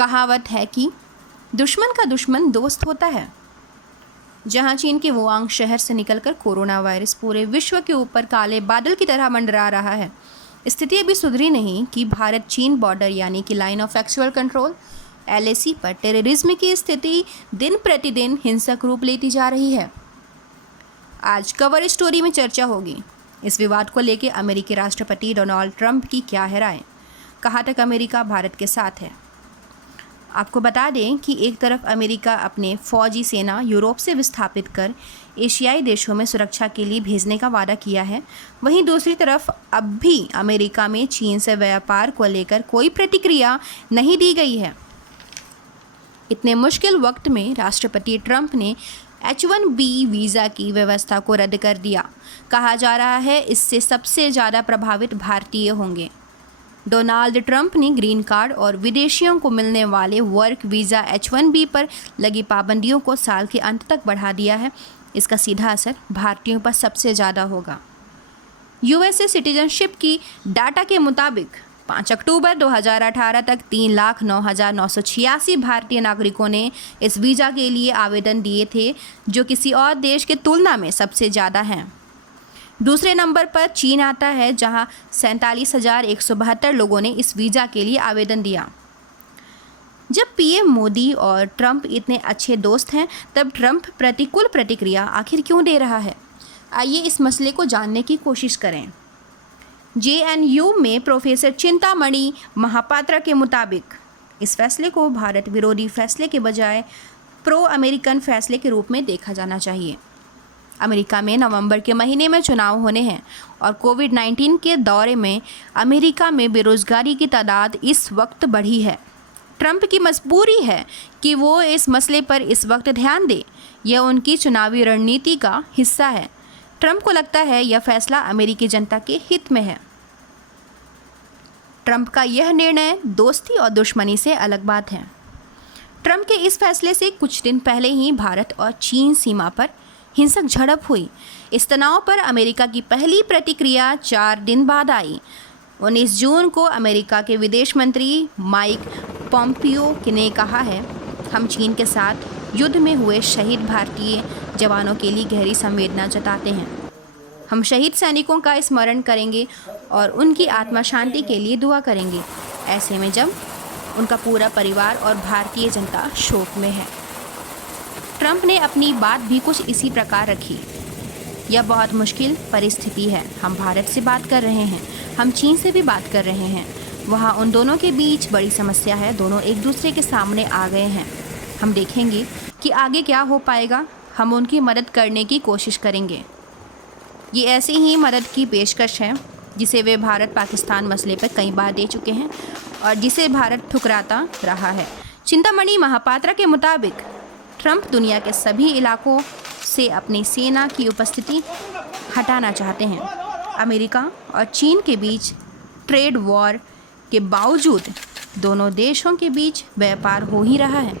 कहावत है कि दुश्मन का दुश्मन दोस्त होता है। जहां चीन के वुहान शहर से निकलकर कोरोना वायरस पूरे विश्व के ऊपर काले बादल की तरह मंडरा रहा है, स्थिति अभी सुधरी नहीं कि भारत चीन बॉर्डर यानी कि line of actual control LAC पर टेररिज्म की स्थिति दिन प्रतिदिन हिंसक रूप लेती जा रही है। आज कवर स्टोरी में चर्चा होगी इस विवाद को लेकर अमेरिकी राष्ट्रपति डोनाल्ड ट्रंप की क्या है राय, कहाँ तक अमेरिका भारत के साथ है। आपको बता दें कि एक तरफ अमेरिका अपने फौजी सेना यूरोप से विस्थापित कर एशियाई देशों में सुरक्षा के लिए भेजने का वादा किया है, वहीं दूसरी तरफ अब भी अमेरिका में चीन से व्यापार को लेकर कोई प्रतिक्रिया नहीं दी गई है। इतने मुश्किल वक्त में राष्ट्रपति ट्रंप ने H-1B वीज़ा की व्यवस्था को रद्द कर दिया। कहा जा रहा है इससे सबसे ज़्यादा प्रभावित भारतीय होंगे। डोनाल्ड ट्रंप ने ग्रीन कार्ड और विदेशियों को मिलने वाले वर्क वीज़ा H-1B पर लगी पाबंदियों को साल के अंत तक बढ़ा दिया है। इसका सीधा असर भारतीयों पर सबसे ज़्यादा होगा। USA सिटीजनशिप की डाटा के मुताबिक 5 अक्टूबर 2018 तक 3,09,986 भारतीय नागरिकों ने इस वीज़ा के लिए आवेदन दिए थे, जो किसी और देश के तुलना में सबसे ज़्यादा हैं। दूसरे नंबर पर चीन आता है, जहां 47,172 लोगों ने इस वीज़ा के लिए आवेदन दिया। जब PM मोदी और ट्रंप इतने अच्छे दोस्त हैं, तब ट्रंप प्रतिकूल प्रतिक्रिया आखिर क्यों दे रहा है? आइए इस मसले को जानने की कोशिश करें। JNU में प्रोफेसर चिंतामणि महापात्रा के मुताबिक इस फैसले को भारत विरोधी फैसले के बजाय प्रो अमेरिकन फैसले के रूप में देखा जाना चाहिए। अमेरिका में नवंबर के महीने में चुनाव होने हैं और कोविड-19 के दौरे में अमेरिका में बेरोजगारी की तादाद इस वक्त बढ़ी है। ट्रंप की मजबूरी है कि वो इस मसले पर इस वक्त ध्यान दे। यह उनकी चुनावी रणनीति का हिस्सा है। ट्रंप को लगता है यह फैसला अमेरिकी जनता के हित में है। ट्रंप का यह निर्णय दोस्ती और दुश्मनी से अलग बात है। ट्रंप के इस फैसले से कुछ दिन पहले ही भारत और चीन सीमा पर हिंसक झड़प हुई। इस तनाव पर अमेरिका की पहली प्रतिक्रिया 4 दिन बाद आई। 19 जून को अमेरिका के विदेश मंत्री माइक पोम्पियो ने कहा है, हम चीन के साथ युद्ध में हुए शहीद भारतीय जवानों के लिए गहरी संवेदना जताते हैं। हम शहीद सैनिकों का स्मरण करेंगे और उनकी आत्मा शांति के लिए दुआ करेंगे, ऐसे में जब उनका पूरा परिवार और भारतीय जनता शोक में है। ट्रंप ने अपनी बात भी कुछ इसी प्रकार रखी। यह बहुत मुश्किल परिस्थिति है। हम भारत से बात कर रहे हैं, हम चीन से भी बात कर रहे हैं। वहाँ उन दोनों के बीच बड़ी समस्या है। दोनों एक दूसरे के सामने आ गए हैं। हम देखेंगे कि आगे क्या हो पाएगा। हम उनकी मदद करने की कोशिश करेंगे। ये ऐसी ही मदद की पेशकश है जिसे वे भारत पाकिस्तान मसले पर कई बार दे चुके हैं और जिसे भारत ठुकराता रहा है। चिंतामणि महापात्रा के मुताबिक ट्रंप दुनिया के सभी इलाकों से अपनी सेना की उपस्थिति हटाना चाहते हैं। अमेरिका और चीन के बीच ट्रेड वॉर के बावजूद दोनों देशों के बीच व्यापार हो ही रहा है।